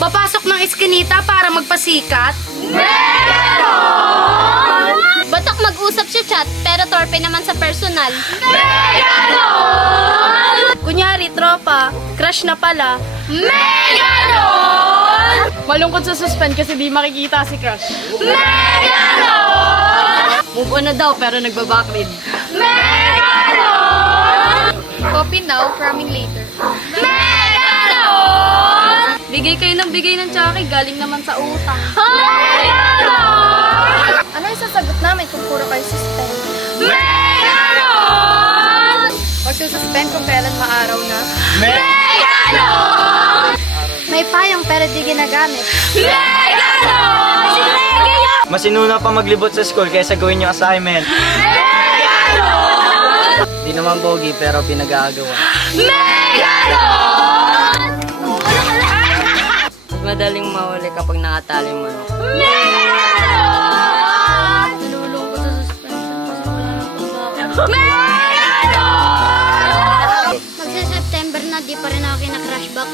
Papasok ng eskinita para magpasikat? Batak mag-usap sa chat, pero torpe naman sa personal. Kunyari, tropa, crush na pala. Malungkot sa suspend kasi di makikita si crush. Move on na daw pero nagbabackread. Copy now, cramming later. Bigay kayo ng bigay ng tsaki, galing naman sa utang. Ano yung sasagot namin kung puro kayo suspend? Magsususpend kung kailan maaraw na? May payong pero di ginagamit. Mas inuna pa maglibot sa school kaysa gawin yung assignment. Di naman pogi pero pinag-aagawan. Madaling mahuli kapag nakatali mo. Nalulungkot sa suspension kasi wala nang pagbabago. Magsa-September na, di pa rin ako kina-crush back.